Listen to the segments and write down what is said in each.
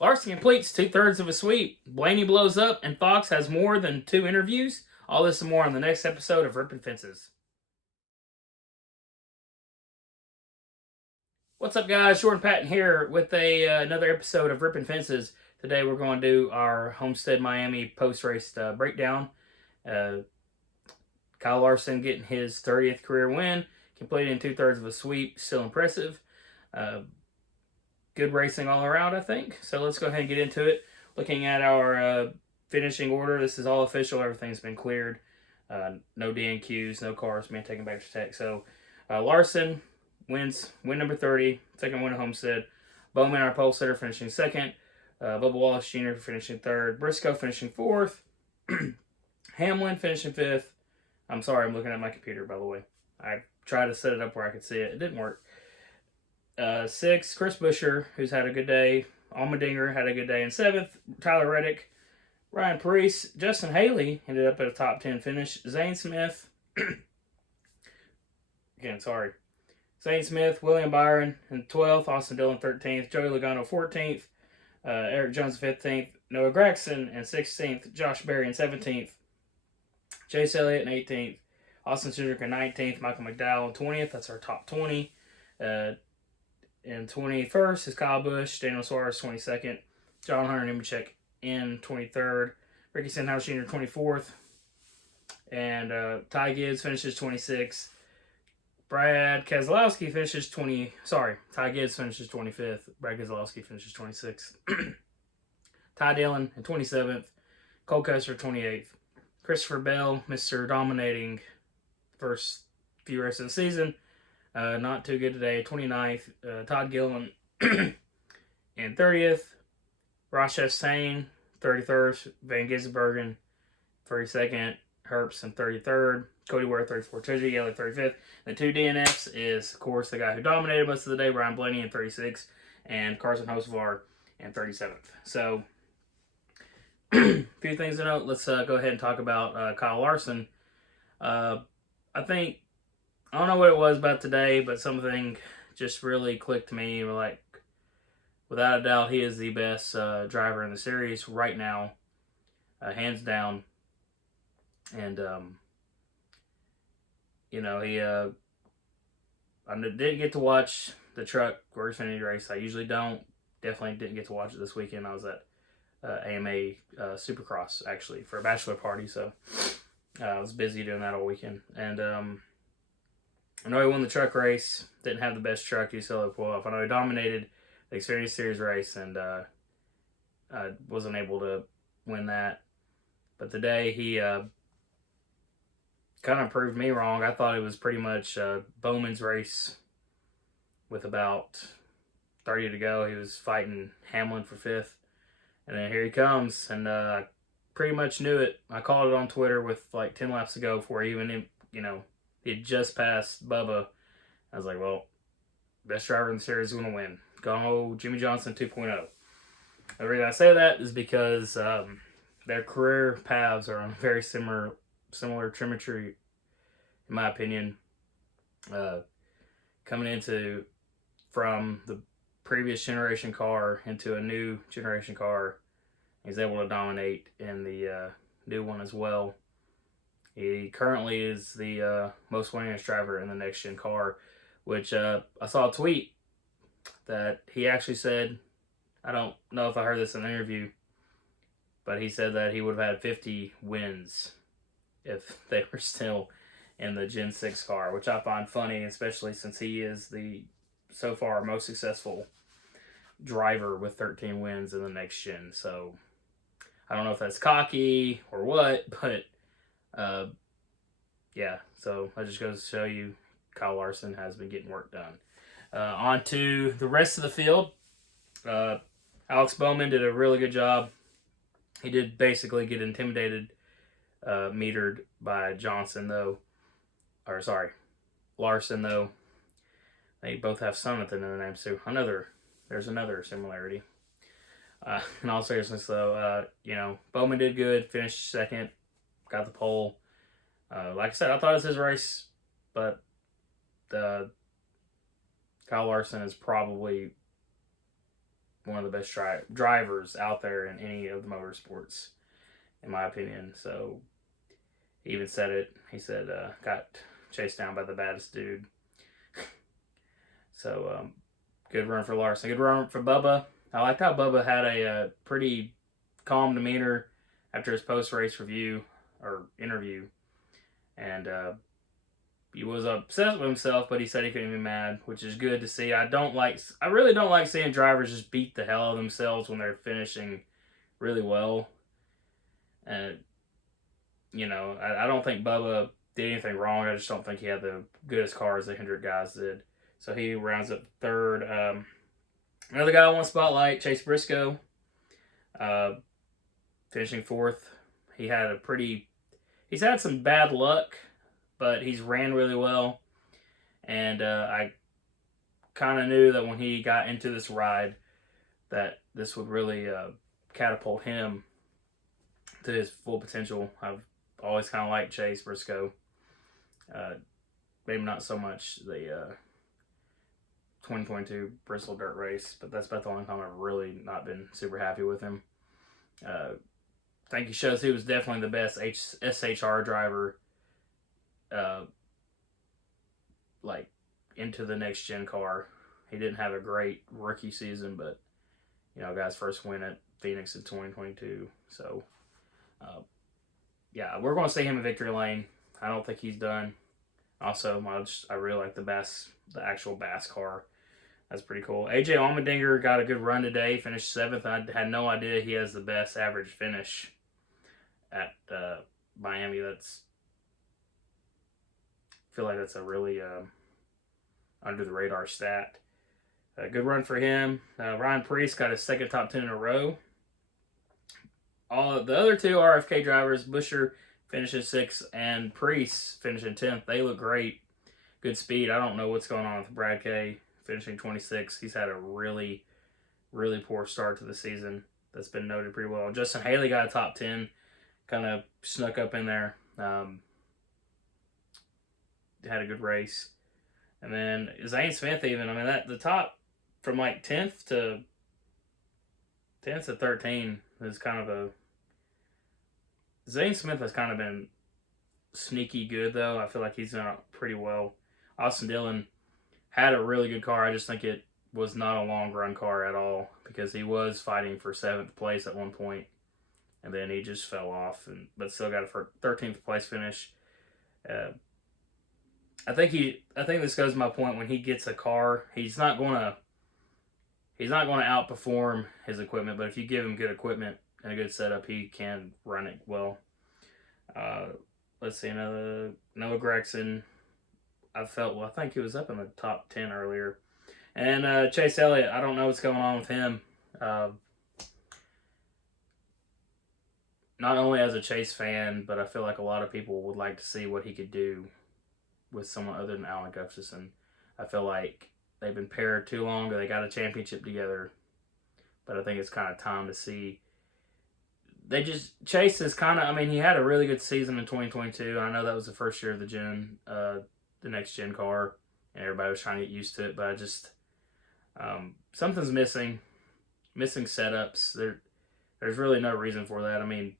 Larson completes 2/3 of a sweep. Blaney blows up, and Fox has more than 2 interviews. All this and more on the next episode of Rippin Fences. What's up, guys? Jordan Patton here with another episode of Rippin Fences. Today we're going to do our Homestead Miami post-race breakdown. Kyle Larson getting his 30th career win, completing 2/3 of a sweep, still impressive. Good racing all around, I think. So let's go ahead and get into it. Looking at our finishing order, this is all official. Everything's been cleared. No DNQs, no cars being taken back to tech. So Larson wins, win number 30, second win at Homestead. Bowman, our pole sitter, finishing second. Bubba Wallace Jr. finishing third. Briscoe finishing fourth. Hamlin finishing fifth. I'm sorry, I'm looking at my computer, by the way. I tried to set it up where I could see it. It didn't work. Sixth, Chris Buescher, who's had a good day. Allmendinger had a good day. And seventh, Tyler Reddick. Ryan Preece. Justin Haley ended up at a top 10 finish. Zane Smith. Zane Smith, William Byron in 12th. Austin Dillon 13th. Joey Logano 14th. Eric Jones 15th. Noah Gregson in 16th. Josh Berry in 17th. Chase Elliott in 18th. Austin Cindric in 19th. Michael McDowell in 20th. That's our top 20. In 21st is Kyle Busch. Daniel Suarez 22nd. John Hunter Nemechek in 23rd. Ricky Stenhouse Jr. 24th. And Ty Gibbs finishes 26th. Brad Keselowski finishes Ty Gibbs finishes 25th. Brad Keselowski finishes 26th. Ty Dillon in 27th. Cole Custer 28th. Christopher Bell, Mr. Dominating first few races of the season. Not too good today. 29th. Todd Gilliland in 30th. Ross Chastain, 33rd. Van Gisbergen, 32nd. Herbst in 33rd. Cody Ware, 34th. Treasure Yellow, 35th. The two DNFs is, of course, the guy who dominated most of the day, Ryan Blaney, in 36th. And Carson Hocevar in 37th. So, a few things to note. Let's go ahead and talk about Kyle Larson. I don't know what it was about today, but something just really clicked to me. Like, without a doubt, he is the best driver in the series right now, hands down. And, I didn't get to watch the truck Xfinity race. I usually don't. Definitely didn't get to watch it this weekend. I was at AMA Supercross, actually, for a bachelor party, so I was busy doing that all weekend. And, I know he won the truck race. Didn't have the best truck. He still pulled off. I know he dominated the Xfinity Series race and wasn't able to win that. But today he kind of proved me wrong. I thought it was pretty much Bowman's race with about 30 to go. He was fighting Hamlin for fifth. And then here he comes. And I pretty much knew it. I called it on Twitter with like 10 laps to go before he even, he had just passed Bubba. I was like, well, best driver in the series is going to win. Go Jimmy Johnson 2.0. The reason I say that is because their career paths are on very similar trajectory, in my opinion. Coming from the previous generation car into a new generation car, he's able to dominate in the new one as well. He currently is the most winningest driver in the next gen car, which I saw a tweet that he actually said, I don't know if I heard this in an interview, but he said that he would have had 50 wins if they were still in the Gen 6 car, which I find funny, especially since he is the, so far, most successful driver with 13 wins in the next gen. So, I don't know if that's cocky or what, but yeah, so that just goes to show you Kyle Larson has been getting work done. On to the rest of the field. Alex Bowman did a really good job. He did basically get intimidated, metered by Larson, though. They both have Son at the end of their names, too. There's another similarity. In all seriousness, though, Bowman did good, finished second, got the pole. Like I said, I thought it was his race, but Kyle Larson is probably one of the best drivers out there in any of the motorsports, in my opinion. So he even said it. He said, got chased down by the baddest dude. So good run for Larson. Good run for Bubba. I liked how Bubba had a pretty calm demeanor after his post-race review or interview. And he was upset with himself, but he said he couldn't be mad, which is good to see. I really don't like seeing drivers just beat the hell out of themselves when they're finishing really well. And, you know, I don't think Bubba did anything wrong. I just don't think he had the goodest car as the Hendrick guys did. So he rounds up third. Another guy I want to spotlight, Chase Briscoe, finishing fourth. He's had some bad luck, but he's ran really well. And I kind of knew that when he got into this ride that this would really catapult him to his full potential. I've always kind of liked Chase Briscoe. Maybe not so much the 2022 Bristol Dirt Race, but that's about the only time I've really not been super happy with him. I think he shows he was definitely the best SHR driver, like into the next gen car. He didn't have a great rookie season, but you know, guy's first win at Phoenix in 2022. So, yeah, we're going to see him in victory lane. I don't think he's done. Also, I really like the actual Bass car. That's pretty cool. AJ Allmendinger got a good run today, finished 7th. I had no idea he has the best average finish at Miami. I feel like that's a really under the radar stat. A good run for him. Ryan Preece got his second top 10 in a row. All of the other two RFK drivers, Buscher finishing 6th and Preece finishing 10th. They look great. Good speed. I don't know what's going on with Brad Kay finishing 26th. He's had a really, really poor start to the season. That's been noted pretty well. Justin Haley got a top 10. Kind of snuck up in there. Had a good race. And then Zane Smith even. I mean, the top from like 10th to 13 is kind of a... Zane Smith has kind of been sneaky good, though. I feel like he's done pretty well. Austin Dillon had a really good car. I just think it was not a long run car at all because he was fighting for 7th place at one point, and then he just fell off, but still got a 13th place finish. I think this goes to my point. When he gets a car, he's not going to outperform his equipment, but if you give him good equipment and a good setup, he can run it well. Let's see, Noah Gregson. I think he was up in the top 10 earlier. And Chase Elliott, I don't know what's going on with him. Not only as a Chase fan, but I feel like a lot of people would like to see what he could do with someone other than Alan Gustafson. I feel like they've been paired too long. They got a championship together. But I think it's kind of time to see. Chase is kind of, I mean, he had a really good season in 2022. I know that was the first year of the next gen car, and everybody was trying to get used to it, but I just, something's missing setups. There's really no reason for that. I mean,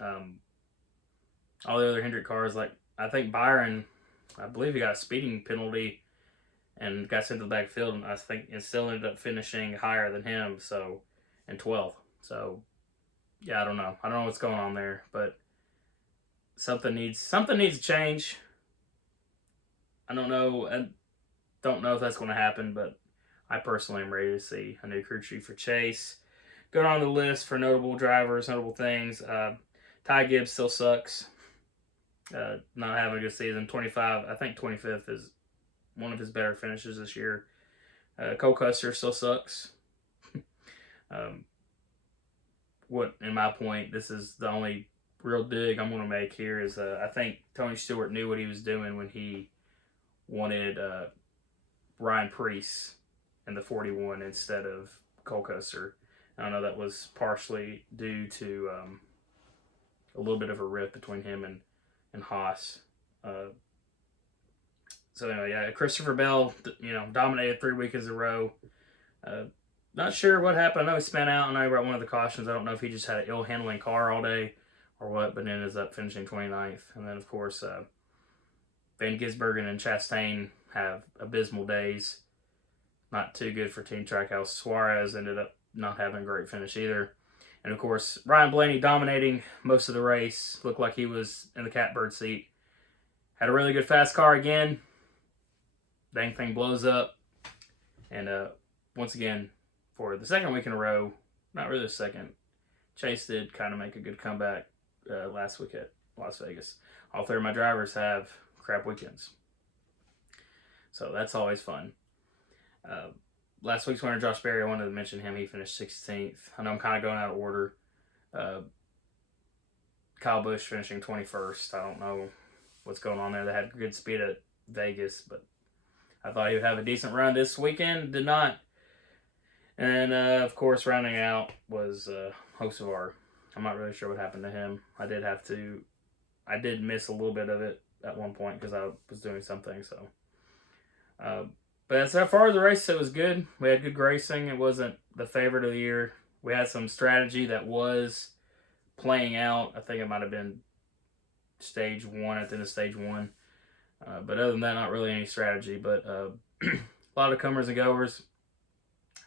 all the other Hendrick cars, like, I think Byron, I believe he got a speeding penalty and got sent to the backfield, and I think it still ended up finishing higher than him, so, in 12th. So, yeah, I don't know what's going on there, but something needs to change. I don't know if that's going to happen, but I personally am ready to see a new crew chief for Chase. Going on the list for notable drivers, notable things. Ty Gibbs still sucks. Not having a good season. 25, I think 25th is one of his better finishes this year. Cole Custer still sucks. In my point, this is the only real dig I'm going to make here is I think Tony Stewart knew what he was doing when he wanted Ryan Preece in the 41 instead of Cole Custer. I know that was partially due to a little bit of a rift between him and Haas. So anyway, yeah, Christopher Bell, dominated 3 weeks in a row. Not sure what happened. I know he spun out. I know he brought one of the cautions. I don't know if he just had an ill-handling car all day or what, but ended up finishing 29th. And then, of course, Van Gisbergen and Chastain have abysmal days. Not too good for Team Trackhouse. Suarez ended up not having a great finish either. And, of course, Ryan Blaney dominating most of the race. Looked like he was in the catbird seat. Had a really good fast car again. Dang thing blows up. And once again, for the second week in a row, not really the second, Chase did kind of make a good comeback last week at Las Vegas. All three of my drivers have crap weekends. So that's always fun. Last week's winner, Josh Berry, I wanted to mention him. He finished 16th. I know I'm kind of going out of order. Kyle Busch finishing 21st. I don't know what's going on there. They had good speed at Vegas, but I thought he would have a decent run this weekend. Did not. And, of course, rounding out was Hocevar. I'm not really sure what happened to him. I did miss a little bit of it at one point because I was doing something. So, but as far as the race, it was good. We had good racing. It wasn't the favorite of the year. We had some strategy that was playing out. I think it might have been stage one, at the end of stage one. But other than that, not really any strategy. But a lot of comers and goers.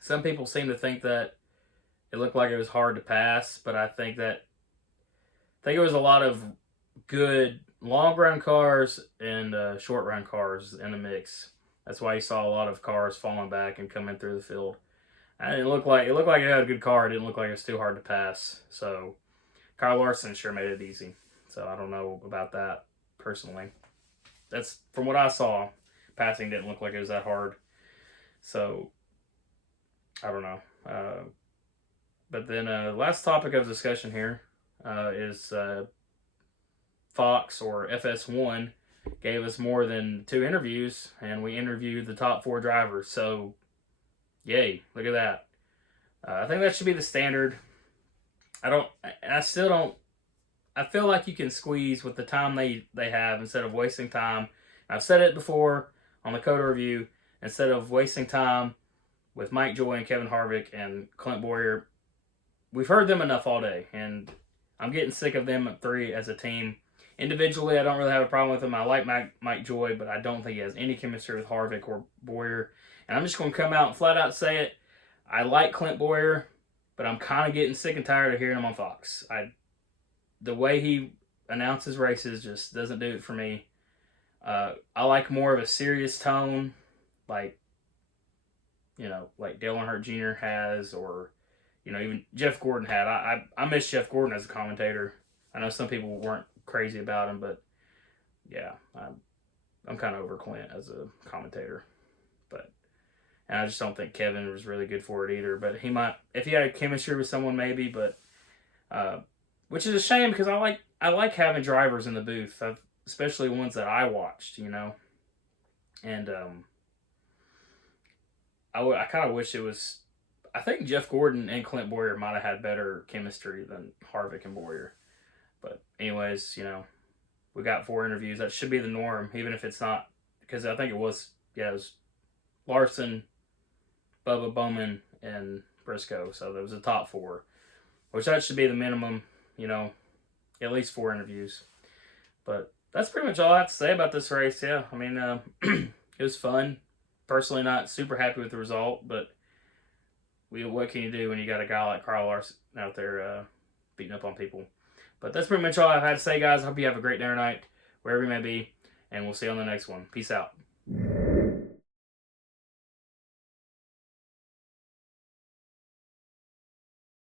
Some people seem to think that it looked like it was hard to pass, but I think it was a lot of good long run cars and short run cars in the mix. That's why you saw a lot of cars falling back and coming through the field. And it looked like it had a good car. It didn't look like it was too hard to pass. So Kyle Larson sure made it easy. So I don't know about that personally. That's from what I saw. Passing didn't look like it was that hard. So I don't know. But then last topic of discussion here is Fox or FS1 gave us more than 2 interviews, and we interviewed the top 4 drivers. So, yay, look at that. I think that should be the standard. I feel like you can squeeze with the time they have instead of wasting time. I've said it before on the Coda review, instead of wasting time with Mike Joy and Kevin Harvick and Clint Boyer. We've heard them enough all day, and I'm getting sick of them at 3 as a team. Individually, I don't really have a problem with him. I like Mike Joy, but I don't think he has any chemistry with Harvick or Boyer. And I'm just going to come out and flat out say it. I like Clint Boyer, but I'm kind of getting sick and tired of hearing him on Fox. The way he announces races just doesn't do it for me. I like more of a serious tone, like Dale Earnhardt Jr. has, or even Jeff Gordon had. I miss Jeff Gordon as a commentator. I know some people weren't crazy about him, but yeah, I'm kind of over Clint as a commentator. And I just don't think Kevin was really good for it either. But he might, if he had a chemistry with someone, maybe. But which is a shame because I like having drivers in the booth, especially ones that I watched, And I kind of wish it was. I think Jeff Gordon and Clint Boyer might have had better chemistry than Harvick and Boyer. But anyways, we got 4 interviews. That should be the norm, even if it's not, because I think it was Larson, Bubba, Bowman, and Briscoe. So there was a top 4, which that should be the minimum, at least 4 interviews. But that's pretty much all I have to say about this race. Yeah, I mean, it was fun. Personally, not super happy with the result, but what can you do when you got a guy like Carl Larson out there beating up on people? But that's pretty much all I've had to say, guys. I hope you have a great day or night, wherever you may be, and we'll see you on the next one. Peace out.